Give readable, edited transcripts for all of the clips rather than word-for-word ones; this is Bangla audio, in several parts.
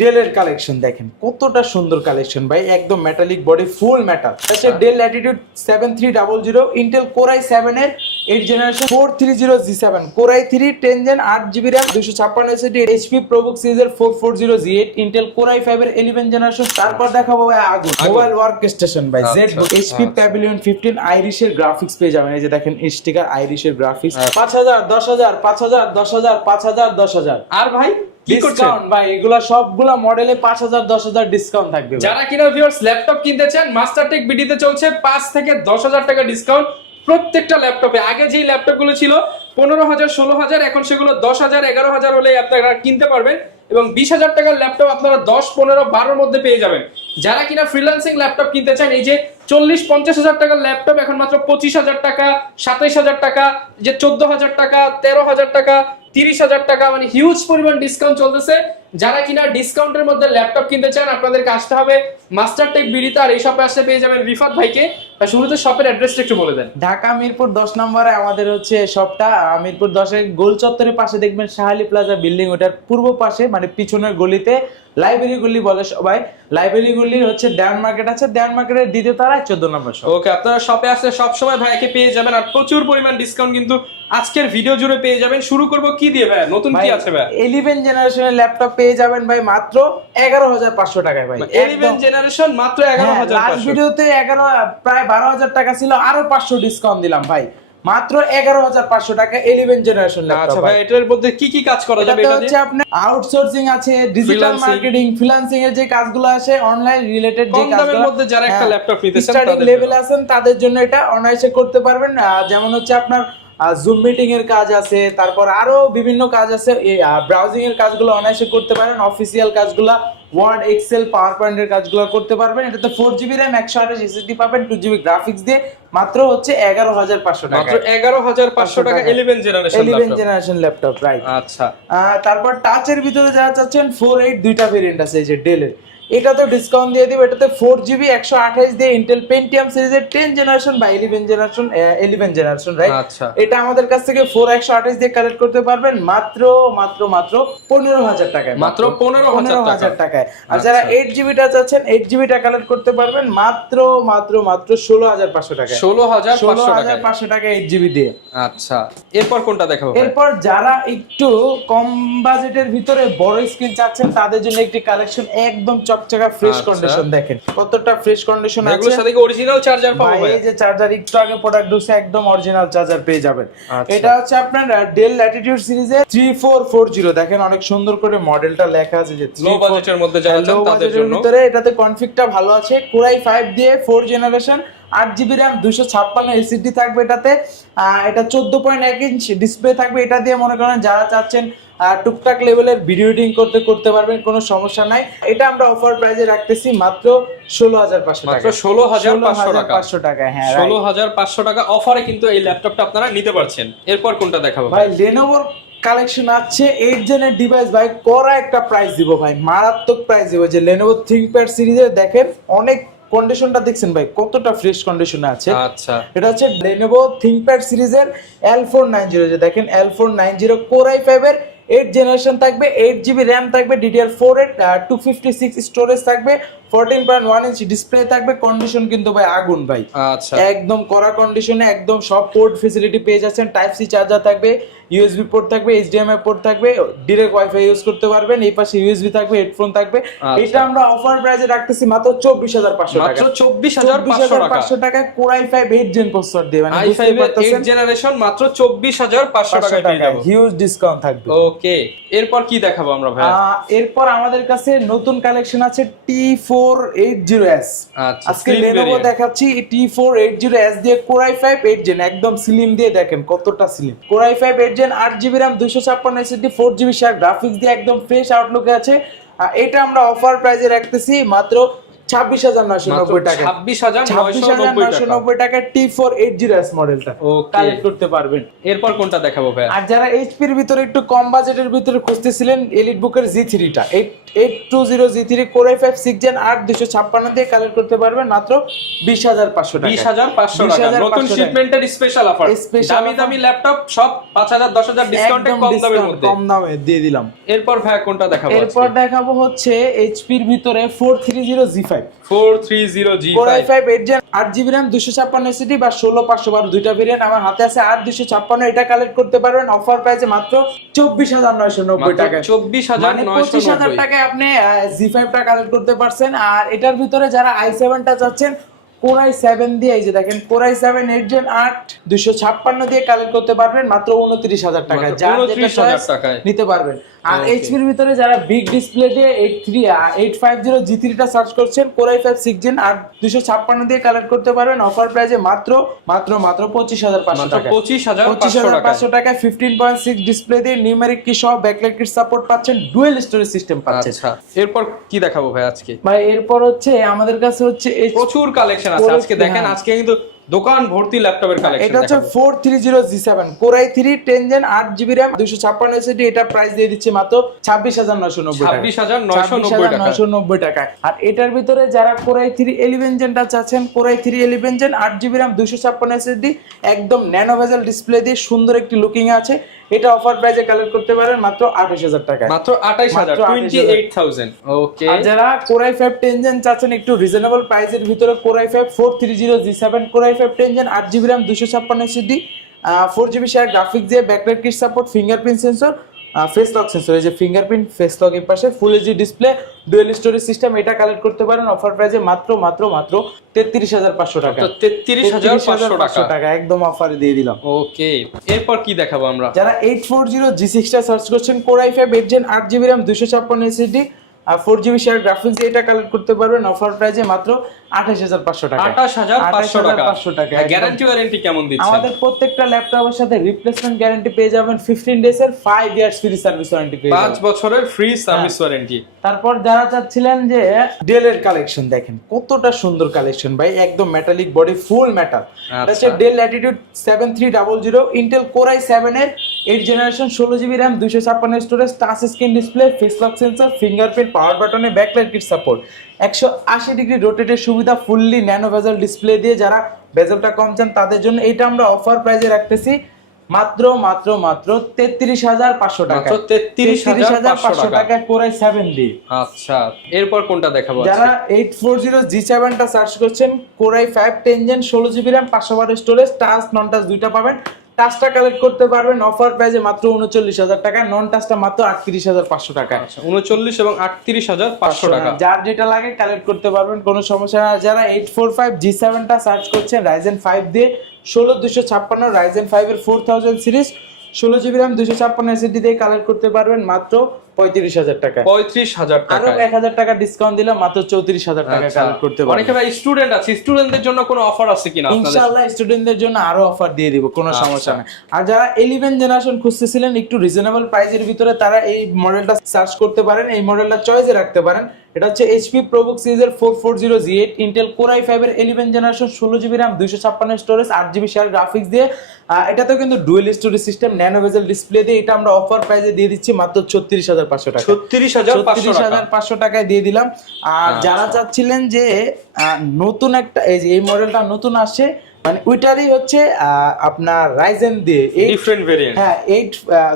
ডেলের কালেকশন দেখেন কতটা সুন্দর কালেকশন ভাই, একদম মেটালিক বডি, ফুল মেটাল। আচ্ছা, Dell Latitude 7300 Intel core i7 এর 8 generation 430G7 core i3 10 gen 8GB RAM 256 SSD HP ProBook সিরিজের 440G8 ইন্টেল কোর i5 এর 11 জেনারেশন। তারপর দেখাবো ভাই আগুন মোবাইল ওয়ার্ক স্টেশন ভাই জেড এইচপি প্যাভিলিয়ন 15 আইরিশের গ্রাফিক্স পেয়ে যাবেন। এই যে দেখেন স্টিকার আইরিশের গ্রাফিক্স 5000 10000 5000 10000 5000 10000। আর ভাই ডিসকাউন্ট ভাই, এগুলা সবগুলা মডেলে 5000 10000 ডিসকাউন্ট থাকবে। যারা কিনা ভিউয়ার্স ল্যাপটপ কিনতে চান, মাস্টারটেক বিডিতে চলছে 5 থেকে 10000 টাকা ডিসকাউন্ট প্রত্যেকটা ল্যাপটপে। আগে যেই ল্যাপটপগুলো ছিল 15000 16000, এখন সেগুলো 10000 11000 হলে আপনারা কিনতে পারবেন এবং 20000 টাকার ল্যাপটপ আপনারা 10 15 12 মধ্যে পেয়ে যাবেন। যারা কিনা ফ্রিল্যান্সিং ল্যাপটপ কিনতে চান, এই যে 40-50 টাকার ল্যাপটপ এখন মাত্র 25000 টাকা, 27000 টাকা, যে 14000 টাকা, 13000 টাকা, 30000 টাকা, মানে হিউজ পরিমাণ ডিসকাউন্ট চলতেছে। যারা কিনা ডিসকাউন্টের মধ্যে ল্যাপটপ কিনতে চান, আপনাদেরকে আসতে হবে মাস্টারটেক বিডিতে। আর এই শপে আসলে পেয়ে যাবেন রিফাত ভাইকে। শুরুতে শপের অ্যাড্রেসটা একটু বলে দেন। ঢাকা মিরপুর 10 নম্বরে আমাদের হচ্ছে শপটা। মিরপুর 10-এর গোল চত্বরের পাশে দেখবেন শাহালি প্লাজা বিল্ডিং, ওটার পূর্ব পাশে মানে পিছনের গলিতে লাইব্রেরি গলি বলে সবাই। লাইব্রেরি গলির হচ্ছে ডায়মন্ড মার্কেট আছে, ডায়মন্ড মার্কেটের দ্বিতীয় তলায় 14 নম্বর শপ। ওকে, আপনারা শপে আসলে সব সময় ভাইকে পেয়ে যাবেন আর প্রচুর পরিমাণ ডিসকাউন্ট কিন্তু আজকের ভিডিও জুড়ে পেয়ে যাবেন। শুরু করব কি দিয়ে ভাই? নতুন কি আছে ভাই? 11 জেনারেশনের ল্যাপটপ পেয়ে যাবেন ভাই মাত্র 11500 টাকায় ভাই। 11 জেনারেশন মাত্র 11500। লাস্ট ভিডিওতে 11 প্রায় 12000 টাকা ছিল, আরো 500 ডিসকাউন্ট দিলাম ভাই। মাত্র 11500 টাকা 11 জেনারেশন ল্যাপটপ। আচ্ছা ভাই, এটার মধ্যে কি কি কাজ করা যাবে? এটা হচ্ছে আপনি আউটসোর্সিং আছে, ডিজিটাল মার্কেটিং, ফ্রিল্যান্সিং এর যে কাজগুলো আছে, অনলাইন রিলেটেড যে কাজগুলো, কম দামের মধ্যে যারা একটা ল্যাপটপ নিতে চান তাদের লেভেল আছেন, তাদের জন্য এটা অনায়াসে করতে পারবেন। যেমন হচ্ছে আপনার জুম মিটিং এর কাজ আছে, তারপর আরো বিভিন্ন কাজ আছে। ব্রাউজিং এর কাজগুলো অনায়াসে করতে পারেন, অফিসিয়াল কাজগুলো ওয়ার্ড এক্সেল পাওয়ার পয়েন্টের কাজগুলো করতে পারবেন। এটাতে 4GB RAM 128 SSD পাবেন, 2GB গ্রাফিক্স দিয়ে মাত্র হচ্ছে 11500 টাকা। মাত্র 11500 টাকা 11 জেনারেশন ল্যাপটপ, রাইট। আচ্ছা, তারপর টাচের ভিতরে যারা চাচ্ছেন 4.8 দুইটা ভেরিয়েন্ট আছে, এই যে ডেলের, এটা তো ডিসকাউন্ট দিয়ে দিব। এটাতে 4GB 128 দিয়ে ইন্টেল পেন্টিয়াম সিরিজের 10 জেনারেশন বা 11 জেনারেশন, রাইট। আচ্ছা, এটা আমাদের কাছ থেকে 4128 দিয়ে কালেক্ট করতে পারবেন মাত্র 15000 টাকায়। মাত্র 15000 টাকায়। আর যারা 8GB টা চাচ্ছেন, 8GB টা কালেক্ট করতে পারবেন মাত্র 16500 টাকায়। 16500 টাকা 8GB দিয়ে। আচ্ছা, এরপর কোনটা দেখাবো? এরপর যারা একটু কম বাজেটের ভিতরে বড় স্ক্রিন চাচ্ছেন, তাদের জন্য একটি কালেকশন একদম চকচকা ফ্রেশ কন্ডিশন। দেখেন কতটা ফ্রেশ কন্ডিশন আছে। এগুলোর সাথে কি অরিজিনাল চার্জার পাবো ভাই? এই যে চার্জার একটু আগে প্রোডাক্ট ঢুকছে, একদম অরিজিনাল চার্জার পেয়ে যাবেন। এটা হচ্ছে আপনার ডেল ল্যাটিটিউড সিরিজের 3440। দেখেন অনেক সুন্দর করে মডেলটা লেখা আছে, যে লো বাজেটের মধ্যে যারা চান তাদের জন্য। এটাতে কনফিগটা ভালো আছে, কোর i5 দিয়ে 4 জেনারেশন 8GB RAM 256 SSD থাকবে এটাতে। এটা 14.1 ইঞ্চ ডিসপ্লে থাকবে। এটা দিয়ে মনে করেন যারা চাচ্ছেন টুকটাক লেভেলের ভিডিও এডিটিং করতে পারবেন, কোনো সমস্যা নাই। এটা আমরা অফার প্রাইসে রাখতেছি মাত্র 16500 টাকা। মাত্র 16500 টাকা। হ্যাঁ, 16500 টাকা অফারে কিন্তু এই ল্যাপটপটা আপনারা নিতে পারছেন। এরপর কোনটা দেখাবো ভাই? Lenovo কালেকশন আছে 8 জেনের ডিভাইস ভাই, করা একটা প্রাইস দিব ভাই, মারাত্মক প্রাইস দিব। যে Lenovo ThinkPad সিরিজের দেখেন অনেক কন্ডিশনটা দেখছেন ভাই, কতটা ফ্রেশ কন্ডিশনে আছে। আচ্ছা, এটা হচ্ছে Lenovo ThinkPad সিরিজের L490। যে দেখেন L490 কোর i5 এর 8 জেনারেশন থাকবে, 8GB RAM থাকবে, DDR4 এর 256 স্টোরেজ থাকবে, 14.1 ইঞ্চ ডিসপ্লে থাকবে। কন্ডিশন কিন্তু ভাই আগুন ভাই। আচ্ছা, একদম কড়া কন্ডিশনে, একদম সব পোর্ট ফ্যাসিলিটি পেয়ে যাচ্ছেন। টাইপ সি চার্জার থাকবে, ইউএসবি পোর্ট থাকবে, এইচডিএমআই পোর্ট থাকবে, ডাইরেক্ট ওয়াইফাই ইউজ করতে পারবেন। এই পাশে ইউএসবি থাকবে, হেডফোন থাকবে। এটা আমরা অফার প্রাইসে রাখতেছি মাত্র 24500 টাকা। মাত্র 24500 টাকা কোর i5 8 জেন প্রসেসর দিয়ে, মানে i5 8 জেনারেশন মাত্র 24500 টাকায় পেয়ে যাবেন। হিউজ ডিসকাউন্ট থাকবে। ওকে, এরপর কি দেখাবো আমরা ভাই? এরপর আমাদের কাছে নতুন কালেকশন আছে T480S। আজকে Lenovo দেখাচ্ছি T480S দিয়ে কোর i5 8 জেন, একদম স্লিম দিয়ে। দেখেন কতটা slim. Core i5 8 gen 8GB RAM 256 SSD 4GB share graphics দিয়ে একদম ফ্রেশ আউটলুকে আছে। এটা আমরা অফার প্রাইসে রাখতেছি মাত্র 26,990 টাকা, 26,990 টাকা T480S মডেলটা কালেক্ট করতে পারবেন। এরপর কোনটা দেখাবো ভাই? আর যারা এইচপির ভিতরে একটু কম বাজেটের ভিতরে খুঁজতেছিলেন এলিট বুকের G3 টা 820 G3 Core i5 6 Gen 8 256 দিয়ে কালেক্ট করতে পারবেন মাত্র 20,500 টাকা। 20,500 টাকা নতুন শিপমেন্টের স্পেশাল অফার। দামি দামি ল্যাপটপ সব 5,000 10,000 ডিসকাউন্টে কম দামের মধ্যে, কম দামে দিয়ে দিলাম। এরপর ভাই কোনটা দেখাবো? এরপর দেখাবো হচ্ছে এইচপির ভিতরে 430 G5 430G5 Core i5 8 Gen 8GB RAM 256 SSD বা 16512 দুইটা ভেরিয়েন্ট আমার হাতে আছে। 8256 এটা কালেক্ট করতে পারবেন অফার প্রাইসে মাত্র 24,990 টাকা। 25,000 টাকায় আপনি G5 টা কালেক্ট করতে পারছেন। আর এটার ভিতরে যারা i7 টা চাচ্ছেন Core i7 দিয়ে, এই যে দেখেন Core i7 8 Gen 8 256 দিয়ে কালেক্ট করতে পারবেন মাত্র 29,000 টাকায়, যার যেটা টাকায় নিতে পারবেন। আর এইচপির ভিতরে যারা বিগ ডিসপ্লে দিয়ে 850 G3 টা সার্চ করছেন Core i5 6 Gen 8 256 দিয়ে কালেক্ট করতে পারবেন অফার প্রাইসে মাত্র 25,500 টাকা। 25,500 টাকায় 15.6 ডিসপ্লে দিয়ে নিউমেরিক কি সহ ব্যাকলাইট কিট সাপোর্ট পাচ্ছেন, ডুয়াল স্টোরেজ সিস্টেম পাচ্ছেন। আচ্ছা, এরপর কি দেখাবো ভাই আজকে? ভাই এরপর হচ্ছে আমাদের কাছে হচ্ছে প্রচুর কালেকশন আছে আজকে। দেখেন আজকে কিন্তু দোকান ভর্তি ল্যাপটপের কালেকশন। এটা হচ্ছে 430 G7 Core i3 10 Gen 8GB RAM 256 SSD, এটা প্রাইস দিয়ে দিচ্ছি মাত্র 26,990 টাকা। 26,990 টাকা। আর এটার ভিতরে যারা Core i3 11 Gen টা চাচ্ছেন, Core i3 11 Gen 8GB RAM 256 SSD একদম ন্যানো ভেজেল ডিসপ্লে দিয়ে সুন্দর একটি লুকিং আছে, এটা অফার প্রাইসে কালেক্ট করতে পারেন মাত্র 28,000 টাকা। মাত্র 28,000, 28,000। ওকে। আর যারা Core i5 10 Gen চাচ্ছেন একটু রিজনেবল প্রাইসের ভিতরে Core i5 430 G7 Core i5 10 Gen 8GB RAM 256 SSD 4GB share graphics দিয়ে backlight kit support, fingerprint sensor, face lock sensor, এই যে ফিঙ্গারপ্রিন্ট ফেস লক এর পাশে full HD display, dual storage system, এটা কালেক্ট করতে পারেন অফার প্রাইসে মাত্র 33,500 টাকা। 33,500 টাকা একদম অফারে দিয়ে দিলাম। ওকে, এরপর কি দেখাবো আমরা? যারা 840 G6 টা সার্চ করছেন Core i5 8 Gen 8GB RAM 256 SSD আর 4GB শেয়ার গ্রাফিক্স দিয়ে এটা কালেক্ট করতে পারবেন অফার প্রাইসে মাত্র 28,500 টাকা। 28,500 টাকা। গ্যারান্টি ওয়ারেন্টি কেমন দিচ্ছেন? আমাদের প্রত্যেকটা ল্যাপটপের সাথে রিপ্লেসমেন্ট গ্যারান্টি পেয়ে যাবেন 15 ডেজ এর, 5 ইয়ার্স ফ্রি সার্ভিস ওয়ারেন্টি পেয়ে যাবেন, 5 বছরের ফ্রি সার্ভিস ওয়ারেন্টি। তারপর যারা চাচ্ছিলেন যে ডেল এর কালেকশন, দেখেন কতটা সুন্দর কালেকশন ভাই, একদম মেটালিক বডি ফুল মেটাল। এটা হচ্ছে del Latitude 7300 Intel Core i7 এর 8 generation 16GB RAM 256 storage, touch screen display, face lock sensor, fingerprint, power বাটনে ব্যাকলাইট কিট সাপোর্ট, 180 ডিগ্রি রোটেটের সুবিধা, ফুললি ন্যানো ভেজেল ডিসপ্লে দিয়ে যারা ভেজেলটা কম চান তাদের জন্য এটা আমরা অফার প্রাইসে রাখতেছি মাত্র 33,500 টাকা। 33,500 টাকায় Core i7 দিয়ে। আচ্ছা, এরপর কোনটা দেখাবো? যারা 840 G7 টা সার্চ করছেন Core i5 10 Gen 16GB RAM 512 storage, touch নন টাচ দুইটা পাবেন, টাচটা কালেক্ট করতে পারবেন অফার প্রাইসে মাত্র 39,000 টাকা, নন টাচটা মাত্র 38,500 টাকা। আচ্ছা, 39 এবং 38,500 টাকা, যার যেটা লাগে কালেক্ট করতে পারবেন, কোনো সমস্যা না। যারা 845 G7 টা সার্চ করছেন Ryzen 5 দিয়ে 16256 Ryzen 5 এর 4000 সিরিজ 16GB RAM 256 SSD দিয়ে কালেক্ট করতে পারবেন মাত্র 35,000 টাকা। 35,000 টাকা, আরো 1,000 টাকা ডিসকাউন্ট দিলাম মাত্র 34,000 টাকা কালেক্ট করতে পারবেন। অনেকে ভাই স্টুডেন্ট আছে, স্টুডেন্টদের জন্য কোনো অফার আছে কিনা আপনাদের? ইনশাআল্লাহ স্টুডেন্টদের জন্য আরো অফার দিয়ে দিব, কোনো সমস্যা নেই। আর যারা 11 জেনারেশন খুঁজতেছিলেন একটু রিজনেবল প্রাইসের ভিতরে, তারা এই মডেলটা সার্চ করতে পারেন, এই মডেলটা চয়েসে রাখতে পারেন। এটা হচ্ছে HP ProBook সিরিজের 440 G8 Intel Core i5 এর 11 generation 16GB RAM 256 storage 8GB share graphics দিয়ে, এটাতেও কিন্তু dual storage system, nano bezel display দিয়ে এটা আমরা অফার প্রাইসে দিয়ে দিচ্ছি মাত্র 36,500 টাকা। 36,500 টাকায় দিয়ে দিলাম। আর যারা চাচ্ছিলেন যে নতুন একটা, এই মডেলটা নতুন আসছে, মানে ওইটারই হচ্ছে আপনার Ryzen দিয়ে ডিফারেন্ট ভেরিয়েন্ট, হ্যাঁ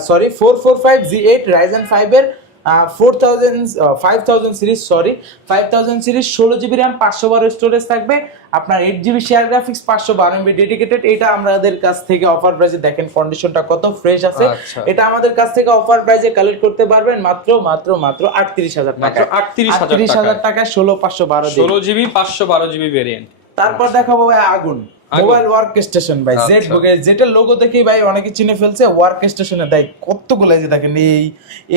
445 G8 Ryzen 5 এর 5000 series 5000 series 16GB RAM 512 storage থাকবে, আপনার 8GB share graphics 512 MB dedicated, এটা আমাদের কাছ থেকে অফার প্রাইসে, দেখেন কন্ডিশনটা কত ফ্রেশ আছে, এটা আমাদের কাছ থেকে অফার প্রাইসে কালেক্ট করতে পারবেন মাত্র 38,000 টাকা। 38,000 টাকা 16512 দিয়ে 16GB 512GB ভেরিয়েন্ট। তারপর দেখাবো ভাই আগুন মোবাইল ওয়ার্ক স্টেশন ভাই, জেড বুকে, যেটা লোগো দেখেই ভাই অনেকে চিনে ফেলছে, ওয়ার্ক স্টেশনে দেয় কতগুলো, যে দেখেন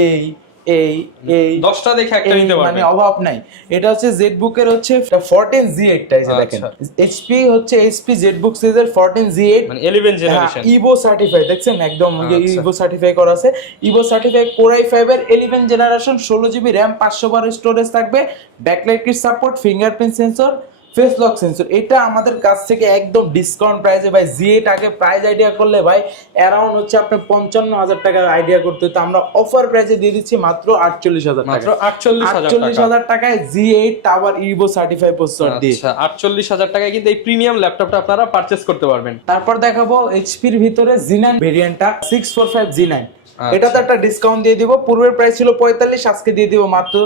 এই এই এই 10টা দেখে একটা এই নিতে মানে পারবেন। অভাব নাই। এটা হচ্ছে জেডবুক এর হচ্ছে 14 Z8 টা, এই যে দেখেন এইচপি হচ্ছে এইচপি জেডবুক সিরিজের 14 Z8 মানে 11 জেনারেশন। ইভো সার্টিফাই দেখছেন একদম আচ্ছা। ইভো সার্টিফাই করা আছে। ইভো সার্টিফাই কোর i5 এর 11 জেনারেশন 16GB RAM 512 স্টোরেজ থাকবে, backlight kit support, fingerprint sensor, face lock sensor. এটা আমাদের কাছ থেকে একদম ডিসকাউন্ট প্রাইসে ভাই। Z8 আগে প্রাইস আইডিয়া করলে ভাই অ্যারাউন্ড হচ্ছে আপনার 55,000 টাকা আইডিয়া করতে হতো, আমরা অফার প্রাইসে দিয়ে দিচ্ছি মাত্র 48,000 টাকা। মাত্র 48,000 টাকা। 48,000 টাকায় Z8 tower Ivo certify processor দিয়ে। আচ্ছা 48,000 টাকায় কিন্তু এই প্রিমিয়াম ল্যাপটপটা আপনারা পারচেজ করতে পারবেন। তারপর দেখাবো এইচপির ভিতরে Z9 ভেরিয়েন্টটা 645 Z9। এটা তো একটা ডিসকাউন্ট দিয়ে দিব, পূর্বের প্রাইস ছিল 45, আজকে দিয়ে দিব মাত্র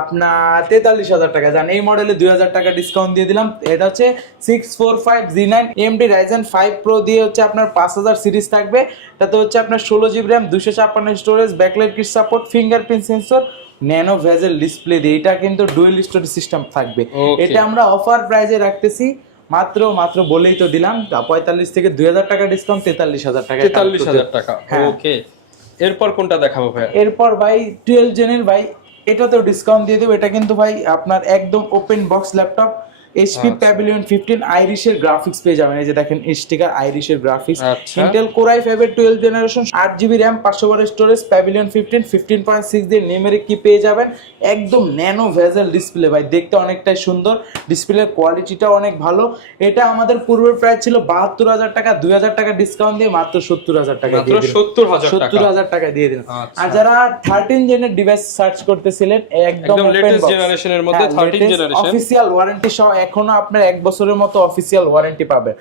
আপনার 43,000 টাকা। জান এই মডেলে 2,000 টাকা ডিসকাউন্ট দিয়ে দিলাম। এটা হচ্ছে 645 Z9 AMD Ryzen 5 Pro দিয়ে হচ্ছে আপনার 5000 সিরিজ থাকবে। এটাতে হচ্ছে আপনার 16GB RAM 256 storage, backlight kit support, fingerprint sensor, nano bezel display দিয়ে। এটা কিন্তু ডুয়েল স্টোরেজ সিস্টেম থাকবে। এটা আমরা অফার প্রাইসে রাখতেছি মাত্র বলেই তো দিলাম 45 থেকে 2,000 টাকা ডিসকাউন্ট 43,000 টাকা। 43,000 টাকা। ওকে, এরপর কোনটা দেখাবো ভাই? এরপর ভাই 12 জেনের ভাই এটাতেও ডিসকাউন্ট দিয়ে দেবো। এটা কিন্তু ভাই আপনার একদম open box laptop, HP Pavilion 15 আইরিশের গ্রাফিক্স পেয়ে যাবেন। এই যে দেখেন স্টিকার আইরিশের গ্রাফিক্স। ইন্টেল কোর i5 এর 12 generation 8GB RAM 512 storage, pavilion 15 15.6 দিয়ে নিউমেরিক কি পেয়ে যাবেন। একদম ন্যানো ভেজেল ডিসপ্লে ভাই, দেখতে অনেকটাই সুন্দর, ডিসপ্লের কোয়ালিটিটা অনেক ভালো। এটা আমাদের পূর্বের প্রাইস ছিল 72,000 টাকা, 2,000 টাকা ডিসকাউন্ট দিয়ে মাত্র 70,000 টাকা দিয়ে দিলাম। 70,000 টাকা দিয়ে দিলাম। আর যারা 13 জেনের ডিভাইস সার্চ করতেছিলেন একদম লেটেস্ট জেনারেশনের মধ্যে 13 জেনারেশন অফিশিয়াল ওয়ারেন্টি সহ এখনো আপনার 1 বছরের মতো অফিশিয়াল ওয়ারেন্টি পাবেন।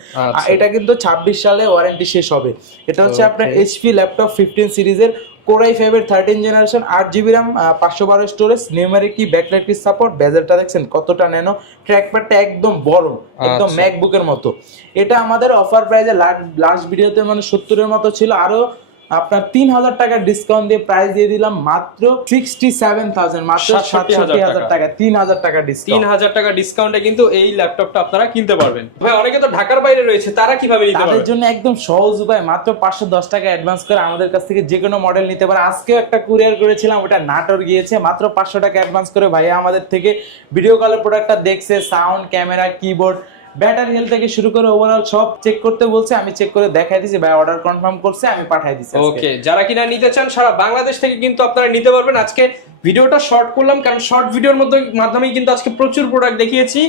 এটা কিন্তু 26 সালে ওয়ারেন্টি শেষ হবে। এটা হচ্ছে আপনার এইচপি ল্যাপটপ 15 সিরিজের কোর i5 এর 13 generation 8GB RAM 512 storage, numeric কি, ব্যাকলাইট কি সাপোর্ট। বেজেলটা দেখছেন কতটা ন্যানো, ট্র্যাকপ্যাডটা একদম বড়, একদম ম্যাকবুকের মতো। এটা আমাদের অফার প্রাইসে লাস্ট ভিডিওতে মানে 70 এর মতো ছিল, আরো আপনার 3,000 টাকা ডিসকাউন্ট দিয়ে প্রাইস দিয়ে দিলাম মাত্র 67,000, মাত্র 67,000 টাকা। 3,000 টাকা ডিসকাউন্ট, 3,000 টাকা ডিসকাউন্টে কিন্তু এই ল্যাপটপটা আপনারা কিনতে পারবেন। ভাই অনেকে তো ঢাকার বাইরে রয়েছে, তারা কিভাবে নিতে পারবে? তাদের জন্য একদম সহজ উপায়, মাত্র 510 টাকা অ্যাডভান্স করে আমাদের কাছ থেকে যে কোনো মডেল নিতে পারে। আজকেও একটা কুরিয়ার করেছিলাম, ওটা নাটোর গিয়েছে, মাত্র 500 টাকা অ্যাডভান্স করে ভাইয়া আমাদের থেকে ভিডিও কলের প্রোডাক্টটা দেখছে, sound, camera, keyboard, battery health থেকে শুরু করে ওভারঅল সব চেক করতে বলছে। আমি চেক করে দেখাই দিয়েছি, ভাই অর্ডার কনফার্ম করছে, আমি পাঠিয়ে দিয়েছি। ওকে, যারা কিনা নিতে চান সারা বাংলাদেশ থেকে কিন্তু আপনারা নিতে পারবেন। আজকে ভিডিওটা শর্ট করলাম কারণ শর্ট ভিডিওর মাধ্যমেই কিন্তু আজকে প্রচুর প্রোডাক্ট দেখিয়েছি।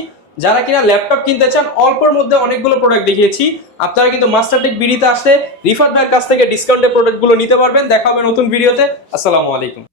যারা কিনা ল্যাপটপ কিনতে চান অল্পের মধ্যে অনেকগুলো প্রোডাক্ট দেখিয়েছি। আপনারা কিন্তু মাস্টারটেক বিডিতে আসলে রিফাত ভাইয়ের কাছ থেকে ডিসকাউন্টে প্রোডাক্টগুলো নিতে পারবেন। দেখা হবে নতুন ভিডিওতে। আসসালামু আলাইকুম।